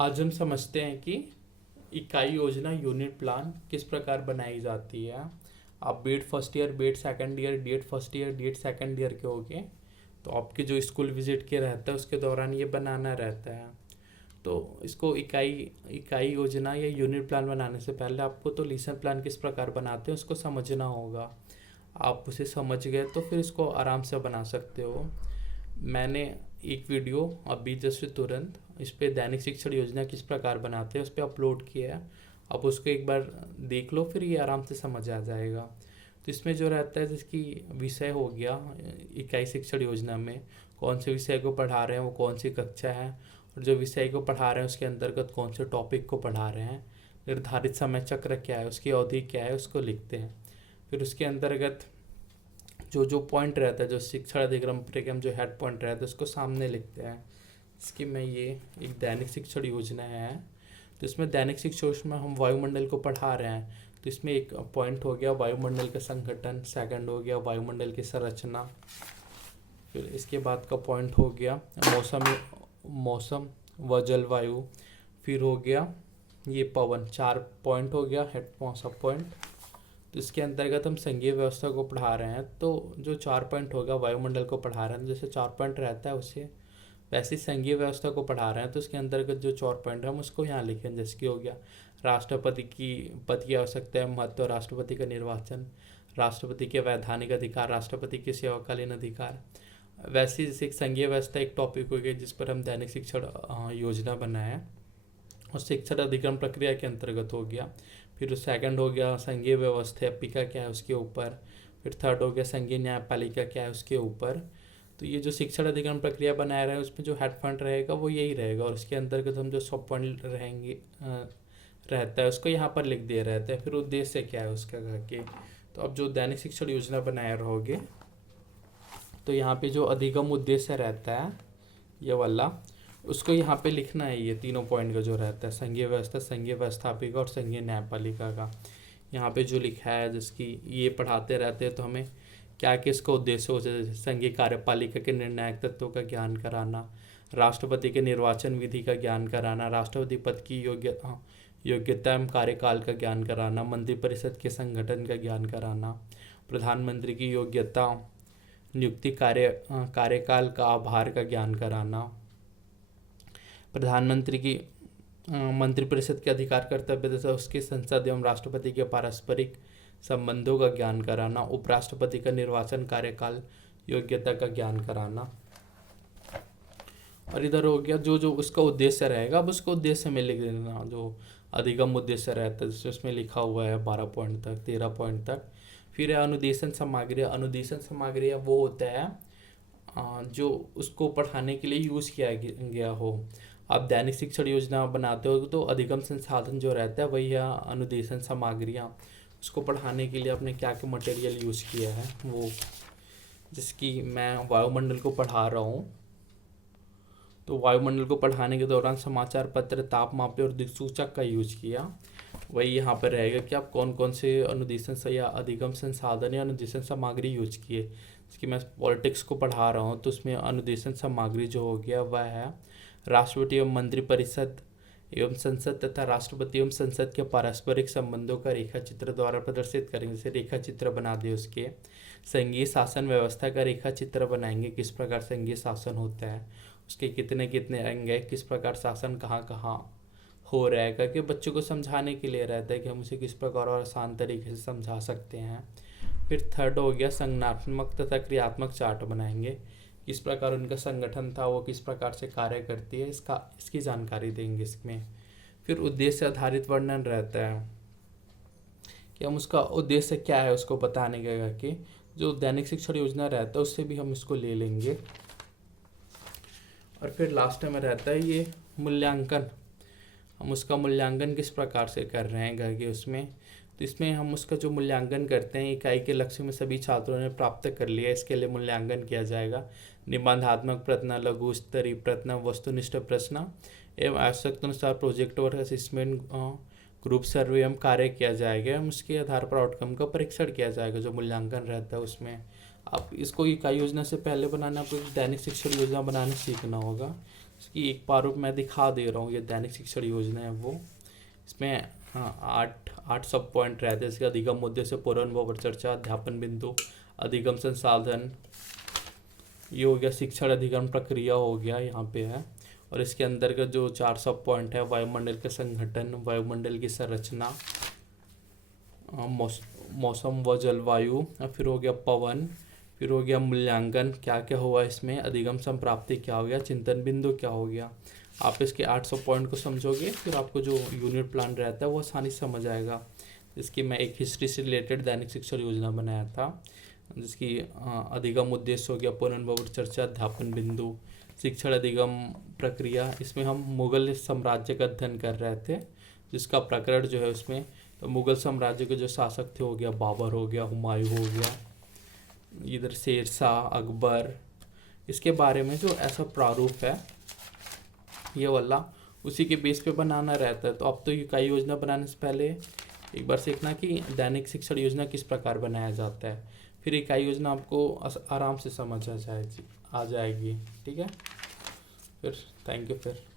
आज हम समझते हैं कि इकाई योजना यूनिट प्लान किस प्रकार बनाई जाती है। आप BEd first year, BEd second year, DEd first year, DEd second year के होगे, तो आपके जो स्कूल विजिट के रहता है उसके दौरान ये बनाना रहता है। तो इसको इकाई इकाई योजना या यूनिट प्लान बनाने से पहले आपको तो लेसन प्लान किस प्रकार बनाते हैं उसको समझना होगा। आप उसे समझ गए तो फिर इसको आराम से बना सकते हो। मैंने एक वीडियो अभी जस्ट तुरंत इस पे दैनिक शिक्षण योजना किस प्रकार बनाते हैं उस पर अपलोड किया है। आप उसको एक बार देख लो, फिर ये आराम से समझ आ जाएगा। तो इसमें जो रहता है, जिसकी विषय हो गया इकाई शिक्षण योजना में कौन से विषय को पढ़ा रहे हैं, वो कौन सी कक्षा है, और जो विषय को पढ़ा रहे हैं उसके अंतर्गत कौन से टॉपिक को पढ़ा रहे हैं, निर्धारित समय चक्र क्या है, उसकी अवधि क्या है, उसको लिखते हैं। फिर उसके अंतर्गत जो जो पॉइंट रहता है, जो शिक्षण अधिक्रम परिक्रम जो हेड पॉइंट रहता है उसको सामने लिखते हैं। इसकी में ये एक दैनिक शिक्षण योजना है। तो इसमें दैनिक शिक्षण योजना में हम वायुमंडल को पढ़ा रहे हैं, तो इसमें एक पॉइंट हो गया वायुमंडल का संगठन, सेकंड हो गया वायुमंडल की संरचना, फिर इसके बाद का पॉइंट हो गया मौसम व जलवायु, फिर हो गया ये पवन। चार पॉइंट हो गया हेड सब पॉइंट। तो इसके अंतर्गत हम संघीय व्यवस्था को पढ़ा रहे हैं, तो जो चार पॉइंट होगा वायुमंडल को पढ़ा रहे हैं, जैसे चार पॉइंट रहता है उसे वैसे ही संघीय व्यवस्था को पढ़ा रहे हैं, तो इसके अंतर्गत जो चार पॉइंट है हम उसको यहाँ लिखें। जैसे कि हो गया राष्ट्रपति की पद की आवश्यकता है, महत्व, राष्ट्रपति का निर्वाचन, राष्ट्रपति के वैधानिक अधिकार, राष्ट्रपति के सेवाकालीन अधिकार। वैसे ही जैसे एक संघीय व्यवस्था एक टॉपिक हो गया जिस पर हम दैनिक शिक्षण योजना बनाए, और शिक्षण अधिक्रम प्रक्रिया के अंतर्गत हो गया। फिर सेकंड हो गया संघीय व्यवस्थापिका क्या है उसके ऊपर। फिर थर्ड हो गया संघीय न्यायपालिका क्या है उसके ऊपर। तो ये जो शिक्षण अधिक्रम प्रक्रिया बनाया रहा है उसमें जो हेड पॉइंट रहेगा वो यही रहेगा, और उसके अंतर्गत हम जो सब पॉइंट रहेंगे रहता है उसको यहाँ पर लिख दिए रहते हैं। फिर उद्देश्य क्या है उसका करके। तो अब जो दैनिक शिक्षण योजना बनाए रहोगे तो यहाँ पे जो अधिगम उद्देश्य रहता है ये वाला, उसको यहाँ पे लिखना है। ये तीनों पॉइंट का जो रहता है संघीय व्यवस्था, संघीय व्यवस्थापिका और संघीय न्यायपालिका का, यहाँ पे जो लिखा है जिसकी ये पढ़ाते रहते हैं तो हमें क्या किसका उद्देश्य हो जाए। संघीय कार्यपालिका के निर्णायक तत्वों का ज्ञान कराना, राष्ट्रपति के निर्वाचन विधि का ज्ञान कराना, राष्ट्रपति पद की योग्यता एवं कार्यकाल का ज्ञान कराना, मंत्रिपरिषद के संगठन का ज्ञान कराना, प्रधानमंत्री की योग्यता, नियुक्ति, कार्यकाल का आभार का ज्ञान कराना, प्रधानमंत्री की मंत्रिपरिषद के अधिकार कर्तव्य तथा उसके संसद एवं राष्ट्रपति के पारस्परिक संबंधों का ज्ञान कराना, उपराष्ट्रपति का निर्वाचन, कार्यकाल, योग्यता का ज्ञान कराना। और इधर हो गया जो जो उसका उद्देश्य रहेगा, अब उसको उद्देश्य में लिख देना। जो अधिगम उद्देश्य रहता है जैसे उसमें लिखा हुआ है 12 पॉइंट तक, 13 पॉइंट तक। फिर है अनुदेशन सामग्री। अनुदेशन सामग्री वो होता है जो उसको पढ़ाने के लिए यूज़ किया गया हो। आप दैनिक शिक्षण योजना बनाते हो तो अधिगम संसाधन जो रहता है वही है अनुदेशन सामग्रियाँ। उसको पढ़ाने के लिए आपने क्या क्या मटेरियल यूज़ किया है वो, जिसकी मैं वायुमंडल को पढ़ा रहा हूँ, तो वायुमंडल को पढ़ाने के दौरान समाचार पत्र, तापमापी और दिक्सूचक का यूज किया। वही यहाँ पर रहेगा कि आप कौन कौन से अनुदेशन या अधिगम संसाधन या अनुदेशन सामग्री यूज किए। जैसे मैं पॉलिटिक्स को पढ़ा रहा हूँ तो उसमें अनुदेशन सामग्री जो हो गया वह है राष्ट्रपति एवं मंत्रिपरिषद एवं संसद तथा राष्ट्रपति एवं संसद के पारस्परिक संबंधों का रेखा चित्र द्वारा प्रदर्शित करेंगे। जैसे रेखा चित्र बना दे उसके। संघीय शासन व्यवस्था का रेखा चित्र बनाएंगे, किस प्रकार संघीय शासन होता है, उसके कितने कितने अंग है, किस प्रकार शासन कहाँ कहाँ हो रहा है करके बच्चों को समझाने के लिए रहता है कि हम उसे किस प्रकार और आसान तरीके से समझा सकते हैं। फिर थर्ड हो गया संगठनात्मक तथा क्रियात्मक चार्ट बनाएंगे, किस प्रकार उनका संगठन था, वो किस प्रकार से कार्य करती है, इसकी जानकारी देंगे इसमें। फिर उद्देश्य आधारित वर्णन रहता है कि हम उसका उद्देश्य क्या है उसको बताने का कि जो दैनिक शिक्षण योजना रहता है उससे भी हम इसको ले लेंगे। और फिर लास्ट में रहता है ये मूल्यांकन। हम उसका मूल्यांकन किस प्रकार से कर रहे हैं करके उसमें। तो इसमें हम उसका जो मूल्यांकन करते हैं, इकाई के लक्ष्य में सभी छात्रों ने प्राप्त कर लिया, इसके लिए मूल्यांकन किया जाएगा। निबंधात्मक प्रश्न, लघु स्तरीय प्रश्न, वस्तुनिष्ठ प्रश्न एवं आवश्यकता अनुसार प्रोजेक्ट और असेसमेंट ग्रुप सर्वे एवं कार्य किया जाएगा। उसके आधार पर आउटकम का परीक्षण किया जाएगा। जो मूल्यांकन रहता है उसमें आप इसको इकाई योजना से पहले बनाना, आपको दैनिक शिक्षण योजना बनाने सीखना होगा। इसकी एक प्रारूप मैं दिखा दे रहा हूँ। ये दैनिक शिक्षण योजना है वो, इसमें हाँ 8 सब पॉइंट रहते हैं इसके। अधिगम मुद्दे से पूर्वानुभव और चर्चा, अध्यापन बिंदु, अधिगम संसाधन, ये हो गया शिक्षण अधिगम प्रक्रिया हो गया यहाँ पे है। और इसके अंदर का जो 4 सब पॉइंट है, वायुमंडल के संगठन, वायुमंडल की संरचना, मौसम व जलवायु, फिर हो गया पवन, फिर हो गया मूल्यांकन क्या क्या हुआ इसमें, अधिगम संप्राप्ति क्या हो गया, चिंतन बिंदु क्या हो गया। आप इसके 800 पॉइंट को समझोगे फिर आपको जो यूनिट प्लान रहता है वो आसानी से समझ आएगा। इसकी मैं एक हिस्ट्री से रिलेटेड दैनिक शिक्षण योजना बनाया था, जिसकी अधिगम उद्देश्य हो गया पुनर्भव चर्चा, अध्यापन बिंदु, शिक्षण अधिगम प्रक्रिया। इसमें हम मुगल साम्राज्य का अध्ययन कर रहे थे, जिसका प्रकरण जो है उसमें तो मुगल साम्राज्य के जो शासक थे हो गया बाबर हो गया, हुमायूं हो गया, इधर शेरशाह, अकबर, इसके बारे में जो ऐसा प्रारूप है ये वाला उसी के बेस पे बनाना रहता है। तो अब तो इकाई योजना बनाने से पहले एक बार सीखना कि दैनिक शिक्षण योजना किस प्रकार बनाया जाता है, फिर इकाई योजना आपको आराम से समझ आ जाएगी। ठीक है, फिर थैंक यू फिर।